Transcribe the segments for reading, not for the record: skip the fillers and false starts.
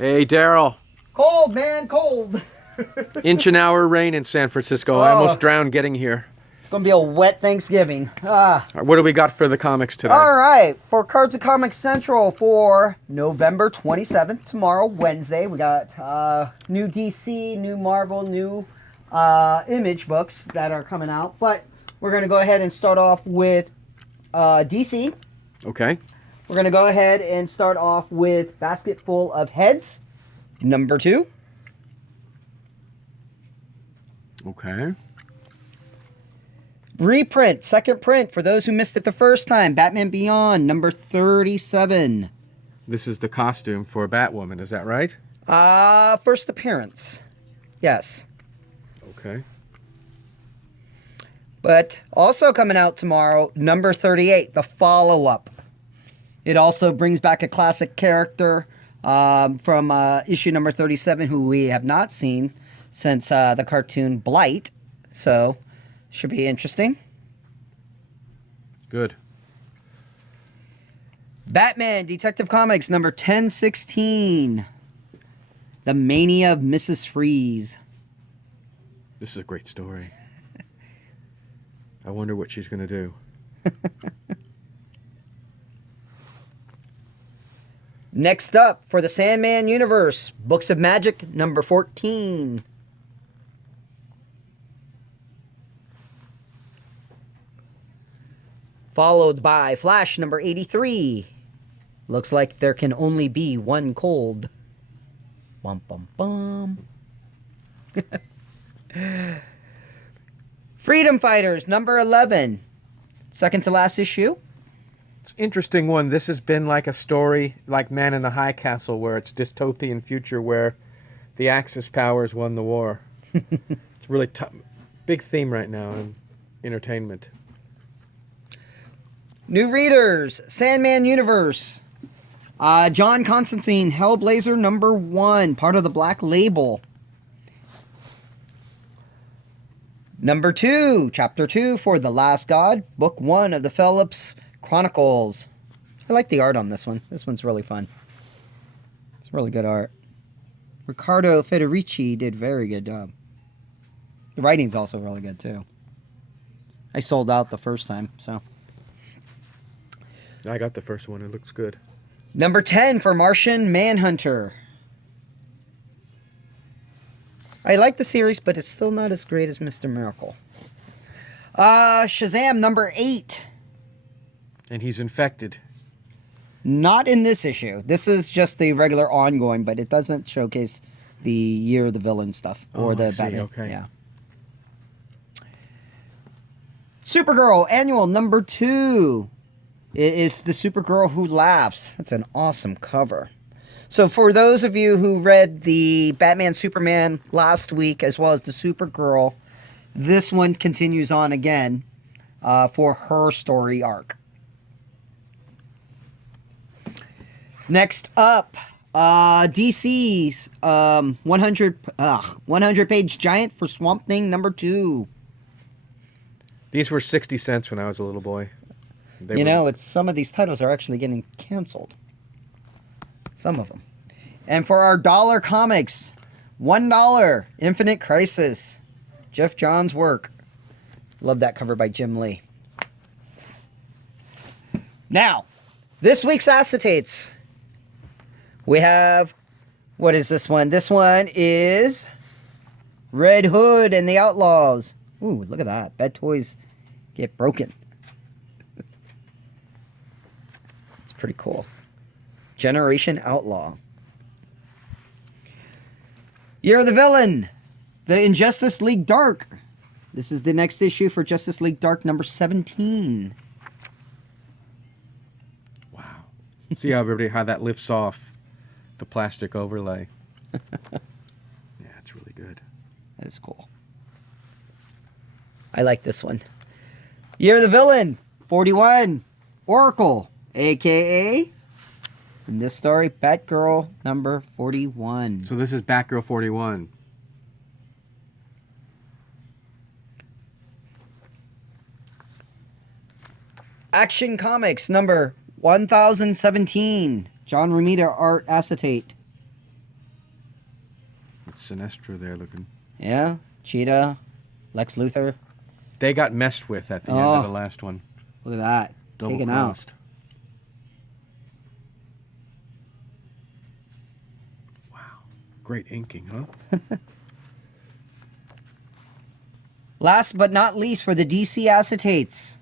Hey, Daryl. Cold, man, cold. Inch an hour rain in San Francisco. I almost drowned getting here. It's gonna be a wet Thanksgiving. What do we got for the comics today? All right, for Cards of Comics Central for November 27th, tomorrow, Wednesday, we got new DC, new Marvel, new Image books that are coming out. But we're gonna go ahead and start off with DC. Okay. We're gonna go ahead and start off with Basket Full of Heads, number 2. Okay. Reprint, second print, for those who missed it the first time, Batman Beyond, number 37. This is the costume for Batwoman, is that right? First appearance. Yes. Okay. But also coming out tomorrow, number 38, the follow-up. It also brings back a classic character from issue number 37, who we have not seen since the cartoon Blight. So, should be interesting. Good. Batman Detective Comics number 1016. The Mania of Mrs. Freeze. This is a great story. I wonder what she's going to do. Next up, for the Sandman universe, Books of Magic number 14. Followed by Flash number 83. Looks like there can only be one cold. Bum bum bum. Freedom Fighters number 11. Second to last issue. It's an interesting one. This has been like a story like Man in the High Castle, where it's dystopian future where the Axis powers won the war. It's really big theme right now in entertainment. New readers, Sandman Universe. John Constantine, Hellblazer number 1, part of the Black Label. Number 2, Chapter 2 for The Last God, Book 1 of the Phillips Chronicles. I like the art on this one. This one's really fun. It's really good art. Riccardo Federici did a very good job. The writing's also really good too. I sold out the first time, so. I got the first one. It looks good. Number 10 for Martian Manhunter. I like the series, but it's still not as great as Mr. Miracle. Shazam number 8. And he's infected. Not in this issue. This is just the regular ongoing, but it doesn't showcase the Year of the Villain stuff or the Batman. Okay. Yeah. Supergirl Annual number 2. It is the Supergirl Who Laughs. That's an awesome cover. So for those of you who read the Batman Superman last week, as well as the Supergirl, this one continues on again for her story arc. Next up, DC's 100-page giant for Swamp Thing number 2. These were 60 cents when I was a little boy. You know, it's some of these titles are actually getting canceled. Some of them. And for our dollar comics, $1, Infinite Crisis. Jeff Johns' work. Love that cover by Jim Lee. Now, this week's acetates. We have, what is this one? This one is Red Hood and the Outlaws. Ooh, look at that. Bad toys get broken. It's pretty cool. Generation Outlaw. Year of the Villain. The Injustice League Dark. This is the next issue for Justice League Dark number 17. Wow. See how that lifts off the plastic overlay. Yeah, it's really good. That is cool. I like this one. Year of the Villain, 41. Oracle, a.k.a. in this story, Batgirl number 41. So this is Batgirl 41. Action Comics number 1017. John Romita art acetate. It's Sinestro there looking. Yeah, Cheetah, Lex Luthor. They got messed with at the end of the last one. Look at that. Double Taken out. crossed. Wow. Great inking, huh? Last but not least, for the DC acetates,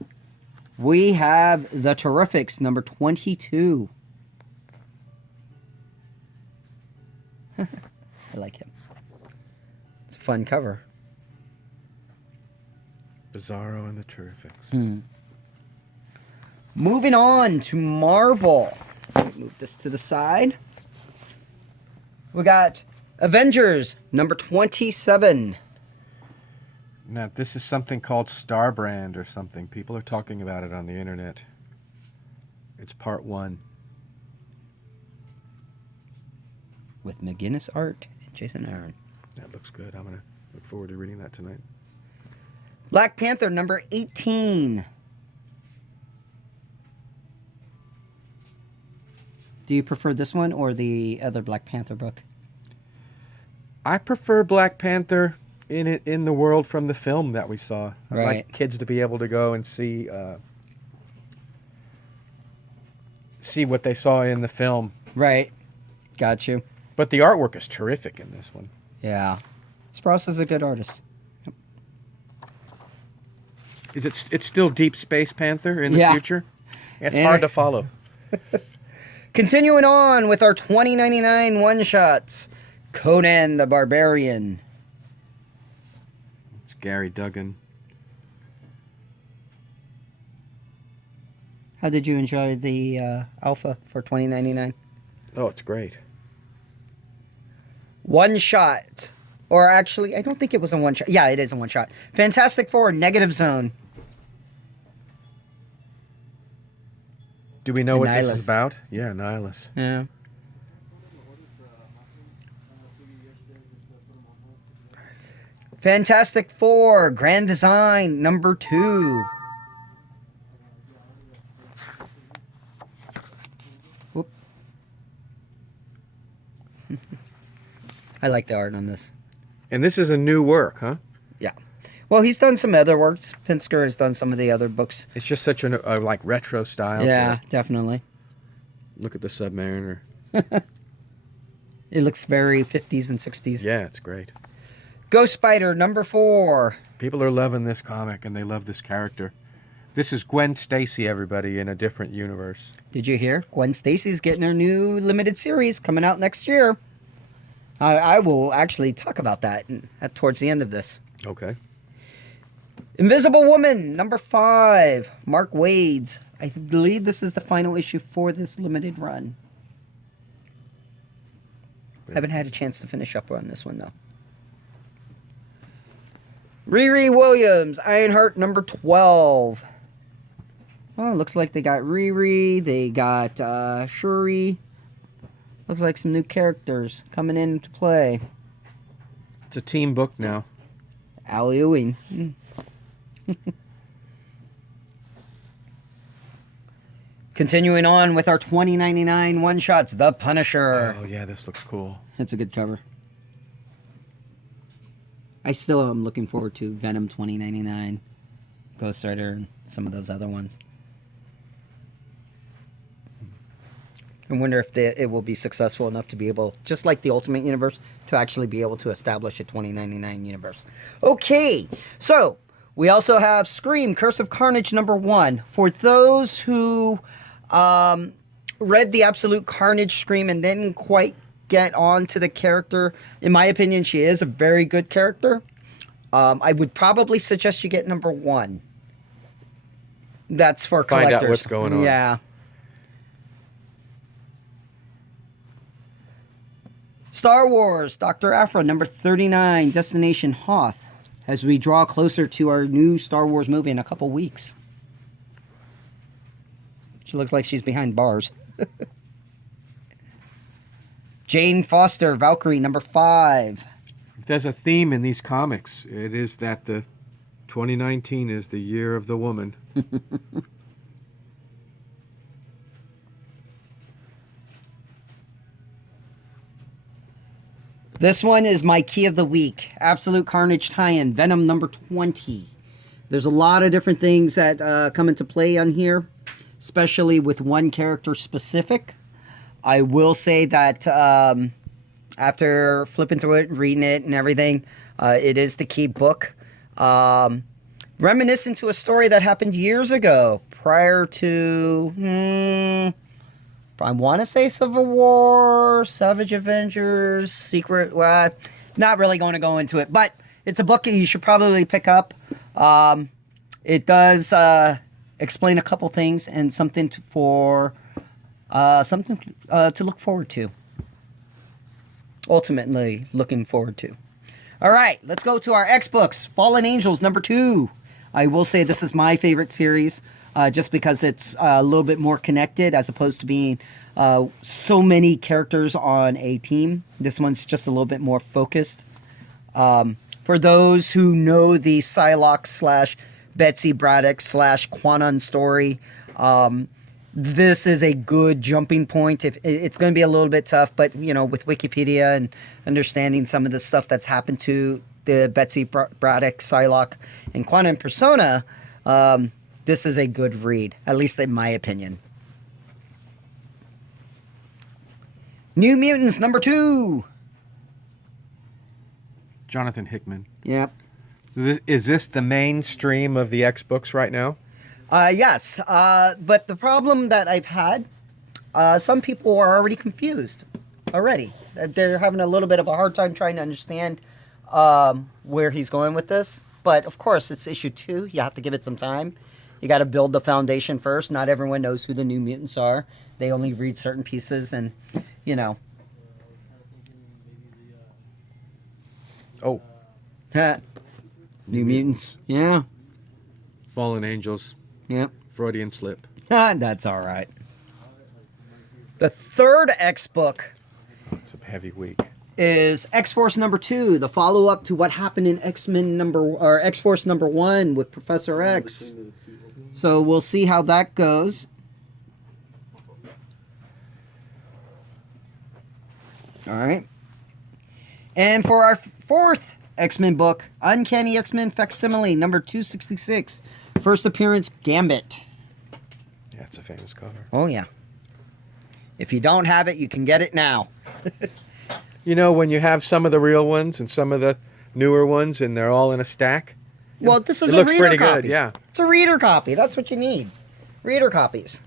we have the Terrifics, number 22. I like him. It's a fun cover. Bizarro and the Terrifics. Moving on to Marvel. Let me move this to the side. We got Avengers, number 27. Now, this is something called Starbrand or something. People are talking about it on the internet. It's part 1. With McGinnis art and Jason Aaron. That looks good. I'm going to look forward to reading that tonight. Black Panther, number 18. Do you prefer this one or the other Black Panther book? I prefer Black Panther in the world from the film that we saw. I'd Right. like kids to be able to go and see what they saw in the film. Right. Got you. But the artwork is terrific in this one. Yeah. Sprouse is a good artist. It's still Deep Space Panther in the Yeah. future? It's And- hard to follow. Continuing on with our 2099 one-shots. Conan the Barbarian. It's Gary Duggan. How did you enjoy the alpha for 2099? Oh, it's great. One shot. Or actually, I don't think it was a one shot. Yeah, it is a one shot. Fantastic Four, Negative Zone. Do we know what Nihilus. this is about? Yeah, Nihilus. Yeah. Fantastic Four, Grand Design, number 2. Whoop. I like the art on this. And this is a new work, huh? Yeah. Well, he's done some other works. Pinsker has done some of the other books. It's just such a like retro style. to Yeah, it. definitely. Look at the Submariner. It looks very 50s and 60s. Yeah, it's great. Ghost Spider, number 4. People are loving this comic and they love this character. This is Gwen Stacy, everybody, in a different universe. Did you hear? Gwen Stacy's getting her new limited series coming out next year. I will actually talk about that towards the end of this. Okay. Invisible Woman, number 5. Mark Waid's. I believe this is the final issue for this limited run. I haven't had a chance to finish up on this one, though. Riri Williams, Ironheart, number 12. Oh, looks like they got Riri. They got Shuri. Looks like some new characters coming into play. It's a team book now. Al Ewing. Continuing on with our 2099 one-shots, The Punisher. Oh, yeah, this looks cool. That's a good cover. I still am looking forward to Venom 2099, Ghost Rider, and some of those other ones. I wonder if it will be successful enough to be able, just like the Ultimate Universe, to actually be able to establish a 2099 universe. Okay, so we also have Scream, Curse of Carnage number 1. For those who read the Absolute Carnage Scream and didn't quite get on to the character, in my opinion, she is a very good character. I would probably suggest you get number 1. That's for Find collectors. out what's going on. Yeah. Star Wars, Dr. Aphra, number 39, Destination Hoth, as we draw closer to our new Star Wars movie in a couple weeks. She looks like she's behind bars. Jane Foster, Valkyrie, number 5. If there's a theme in these comics, it is that the 2019 is the year of the woman. This one is my key of the week. Absolute Carnage tie-in, Venom number 20. There's a lot of different things that come into play on here, especially with one character specific. I will say that after flipping through it, reading it and everything, it is the key book. Reminiscent to a story that happened years ago, prior to, I want to say Civil War, Savage Avengers, Secret, well, not really going to go into it, but it's a book that you should probably pick up. It does explain a couple things and something to look forward to. Ultimately, looking forward to. All right, let's go to our X books. Fallen Angels number 2. I will say this is my favorite series, just because it's a little bit more connected as opposed to being so many characters on a team. This one's just a little bit more focused. For those who know the Psylocke / Betsy Braddock / Quanon story, this is a good jumping point. It's going to be a little bit tough, but with Wikipedia and understanding some of the stuff that's happened to the Betsy Braddock, Psylocke, and Quanon persona, this is a good read, at least in my opinion. New Mutants number 2. Jonathan Hickman. Yep. So is this the mainstream of the X books right now? Yes, but the problem that I've had, some people are already confused already. They're having a little bit of a hard time trying to understand where he's going with this. But, of course, it's issue 2. You have to give it some time. You got to build the foundation first. Not everyone knows who the New Mutants are. They only read certain pieces and, Oh, New Mutants. Yeah. Fallen Angels. Yep. Freudian slip. That's all right. The third X book It's a heavy week. is X-Force number 2, the follow-up to what happened in X-Force number 1 with Professor X. So we'll see how that goes. All right. And for our fourth X-Men book, Uncanny X-Men Facsimile number 266. First appearance, Gambit. Yeah, it's a famous cover. Oh, yeah. If you don't have it, you can get it now. When you have some of the real ones and some of the newer ones and they're all in a stack. Well, this is it a looks reader pretty copy. good, yeah. It's a reader copy. That's what you need. Reader copies.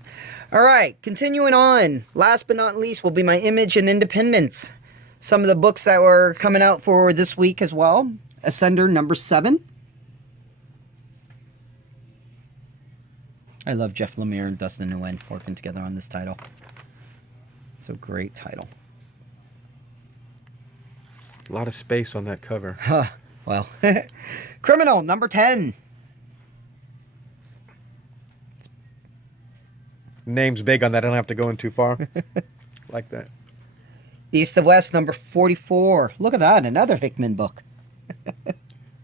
All right, continuing on. Last but not least will be my Image and Independence. Some of the books that were coming out for this week as well. Ascender number 7. I love Jeff Lemire and Dustin Nguyen working together on this title. It's a great title. A lot of space on that cover. Well, Criminal number 10. Name's big on that. I don't have to go in too far. Like that. East of West number 44. Look at that, another Hickman book.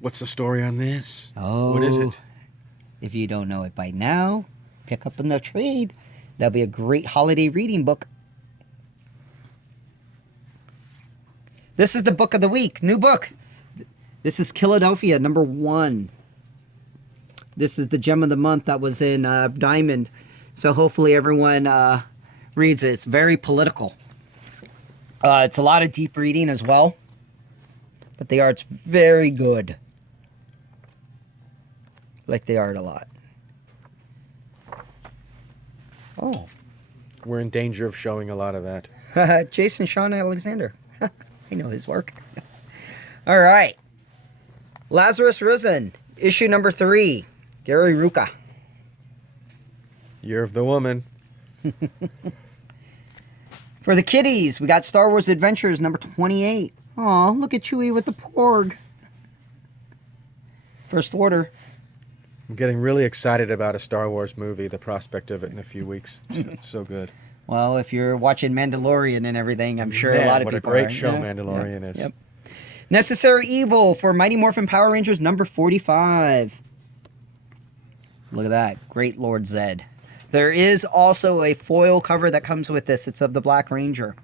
What's the story on this? Oh, What is it? If you don't know it by now, pick up in the trade. That'll be a great holiday reading book. This is the book of the week. New book. This is Philadelphia, number 1. This is the gem of the month that was in Diamond. So hopefully everyone reads it. It's very political. It's a lot of deep reading as well. But the art's very good. Like the art a lot. Oh. We're in danger of showing a lot of that. Jason Sean Alexander. I know his work. All right. Lazarus Risen, issue number 3. Gary Rucka. Year of the Woman. For the kiddies, we got Star Wars Adventures number 28. Aw, look at Chewie with the Porg. First Order. I'm getting really excited about a Star Wars movie, the prospect of it in a few weeks. It's so good. Well, if you're watching Mandalorian and everything, I'm sure a lot of what people a great are. show Yeah, Mandalorian is. Yep. Necessary Evil for Mighty Morphin Power Rangers number 45. Look at that. Great Lord Zed. There is also a foil cover that comes with this. It's of the Black Ranger.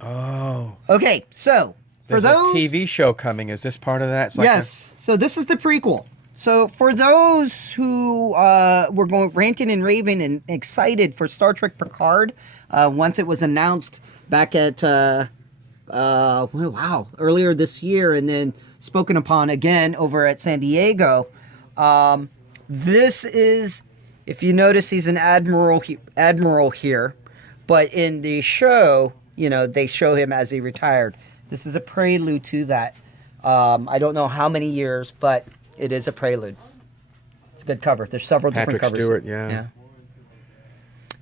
Oh. Okay, so for There's those a TV show coming. Is this part of that? It's like yes. So this is the prequel. So for those who were going ranting and raving and excited for Star Trek Picard, once it was announced back at earlier this year, and then spoken upon again over at San Diego, this is, if you notice, he's an admiral here, but in the show, they show him as he retired. This is a prelude to that. I don't know how many years, but it is a prelude. It's a good cover. There's several different Patrick covers. Stewart, yeah.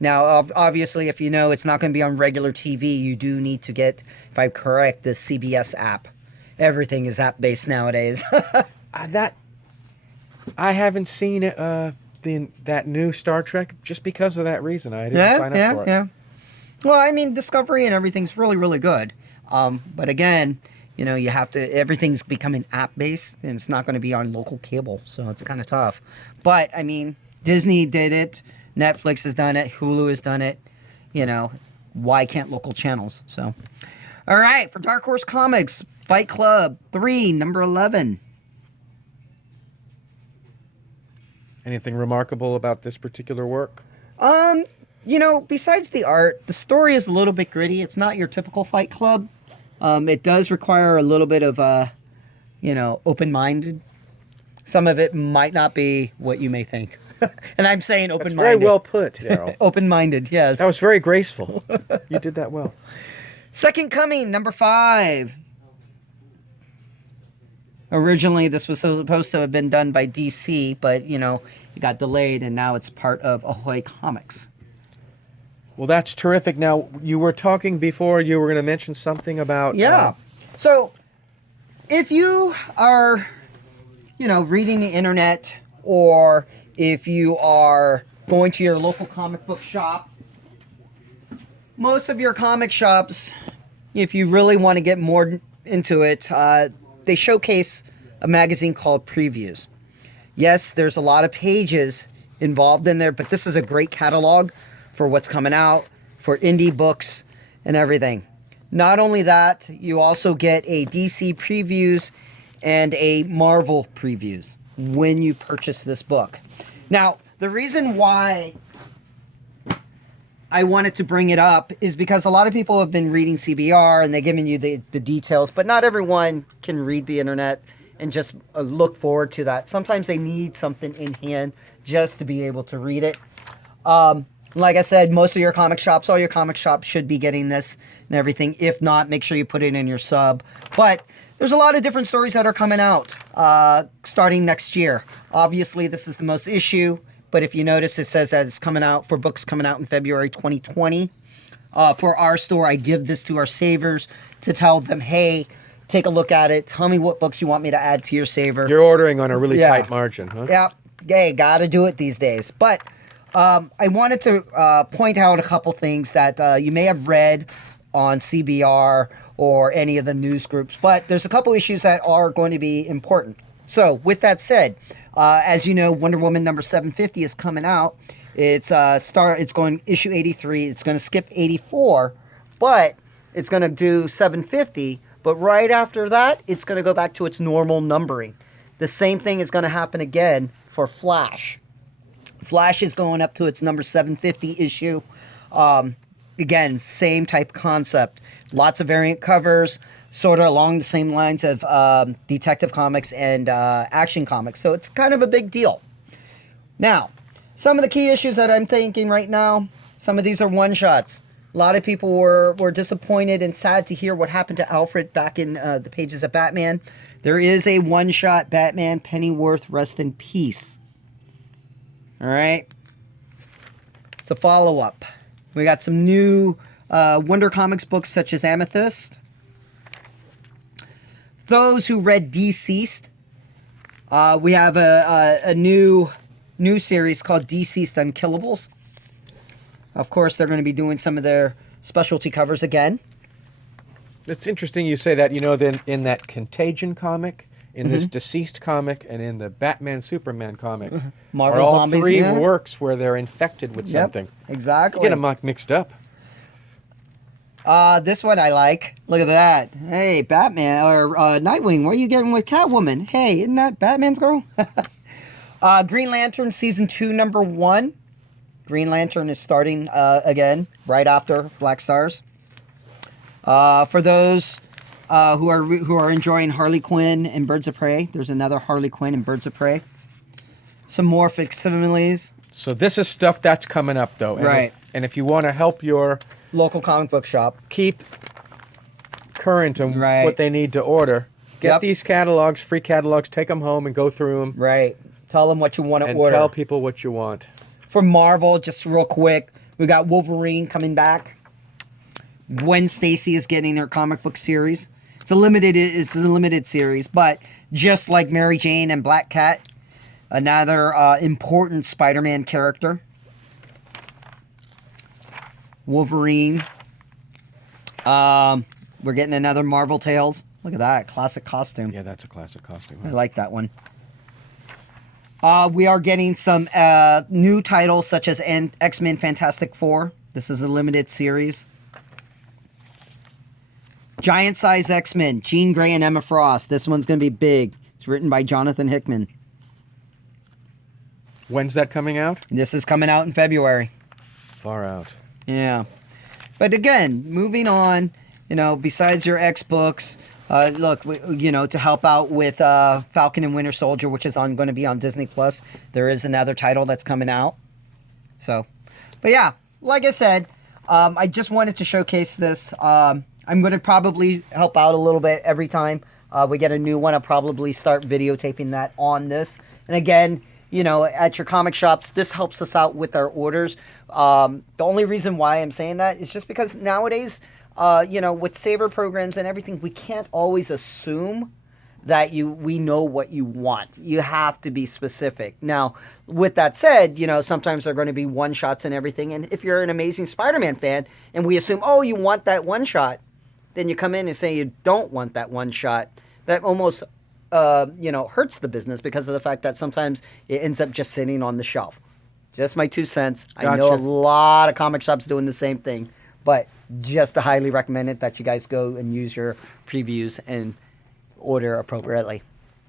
Now, obviously, if it's not going to be on regular TV, you do need to get, if I'm correct, the CBS app. Everything is app-based nowadays. I haven't seen that new Star Trek just because of that reason. I didn't sign up for it. Yeah. Well, I mean, Discovery and everything's really, really good. But again, you have to, everything's becoming app-based, and it's not going to be on local cable, so it's kind of tough. But, I mean, Disney did it. Netflix has done it. Hulu has done it. Why can't local channels? So, all right, for Dark Horse Comics, Fight Club 3, number 11. Anything remarkable about this particular work? Besides the art, the story is a little bit gritty. It's not your typical Fight Club. It does require a little bit of, open-minded. Some of it might not be what you may think. And I'm saying open-minded. That's very well put, Daryl. Open-minded, yes. That was very graceful. You did that well. Second Coming, number 5. Originally, this was supposed to have been done by DC, but, it got delayed, and now it's part of Ahoy Comics. Well, that's terrific. Now, you were talking before, you were going to mention something about... Yeah. So, if you are, reading the internet, or if you are going to your local comic book shop, most of your comic shops, if you really want to get more into it, they showcase a magazine called Previews. Yes, there's a lot of pages involved in there, but this is a great catalog for what's coming out, for indie books and everything. Not only that, you also get a DC Previews and a Marvel Previews when you purchase this book. Now, the reason why I wanted to bring it up is because a lot of people have been reading CBR and they're giving you the details, but not everyone can read the internet and just look forward to that. Sometimes they need something in hand just to be able to read it. Like I said, most of your comic shops, all your comic shops should be getting this and everything. If not, make sure you put it in your sub. But there's a lot of different stories that are coming out starting next year. Obviously, this is the most issue, but if you notice, it says that it's coming out for books coming out in February 2020. For our store, I give this to our savers to tell them, hey, take a look at it. Tell me what books you want me to add to your saver. You're ordering on a really tight margin, huh? Yeah. Hey, gotta do it these days. But I wanted to point out a couple things that you may have read on CBR or any of the news groups, but there's a couple issues that are going to be important. So, with that said, as you know, Wonder Woman number 750 is coming out. It's going issue 83. It's going to skip 84, but it's going to do 750. But right after that, it's going to go back to its normal numbering. The same thing is going to happen again for Flash. Flash is going up to its number 750 issue. Again, same type concept. Lots of variant covers, sort of along the same lines of Detective Comics and Action Comics. So it's kind of a big deal. Now, some of the key issues that I'm thinking right now, some of these are one-shots. A lot of people were disappointed and sad to hear what happened to Alfred back in the pages of Batman. There is a one-shot Batman Pennyworth Rest in Peace. All right? It's a follow-up. We got some new Wonder Comics books such as Amethyst. Those who read Deceased, we have a new series called Deceased Unkillables. Of course, they're going to be doing some of their specialty covers again. It's interesting you say that. Then in that Contagion comic, in this Deceased comic, and in the Batman Superman comic, Marvel are all Zombies, three yeah. works where they're infected with something. Exactly. You get them mixed up. This one I like. Look at that. Hey, Batman or Nightwing, what are you getting with Catwoman? Hey, isn't that Batman's girl? Green Lantern season 2, number 1. Green Lantern is starting again right after Black Stars. For those who are enjoying Harley Quinn and Birds of Prey, there's another Harley Quinn and Birds of Prey. Some more facsimiles. So this is stuff that's coming up, though. And Right. if you want to help your Local comic book shop. keep current on Right. what they need to order, get Yep. these catalogs, free catalogs, take them home and go through them Right. Tell them what you want to and order. tell people what you want. For Marvel, just real quick, we got Wolverine coming back. Gwen Stacy is getting her comic book series. It's a limited series, but just like Mary Jane and Black Cat, another important Spider-Man character. Wolverine. We're getting another Marvel Tales. Look at that classic costume. Yeah, that's a classic costume. I like that one. We are getting some new titles such as X-Men Fantastic Four. This is a limited series. Giant Size X-Men, Jean Grey and Emma Frost. This one's going to be big. It's written by Jonathan Hickman. When's that coming out? This is coming out in February. Far out. Yeah. But again, moving on, besides your X books, look, to help out with Falcon and Winter Soldier, which is going to be on Disney Plus, there is another title that's coming out. So, but yeah, like I said, I just wanted to showcase this. I'm going to probably help out a little bit every time we get a new one. I'll probably start videotaping that on this. And again, at your comic shops, this helps us out with our orders. The only reason why I'm saying that is just because nowadays, with saver programs and everything, we can't always assume that we know what you want. You have to be specific. Now, with that said, sometimes there are going to be one-shots and everything. And if you're an Amazing Spider-Man fan and we assume, oh, you want that one-shot, then you come in and say you don't want that one-shot. That almost hurts the business because of the fact that sometimes it ends up just sitting on the shelf. Just my 2 cents. I know a Gotcha. lot of comic shops doing the same thing, but just to highly recommend it that you guys go and use your previews and order appropriately.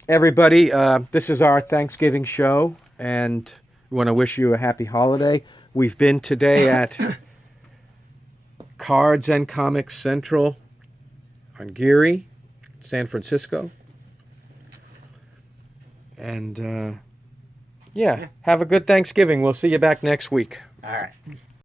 Everybody, this is our Thanksgiving show, and we want to wish you a happy holiday. We've been today at Cards and Comics Central on Geary, San Francisco. And, have a good Thanksgiving. We'll see you back next week. All right.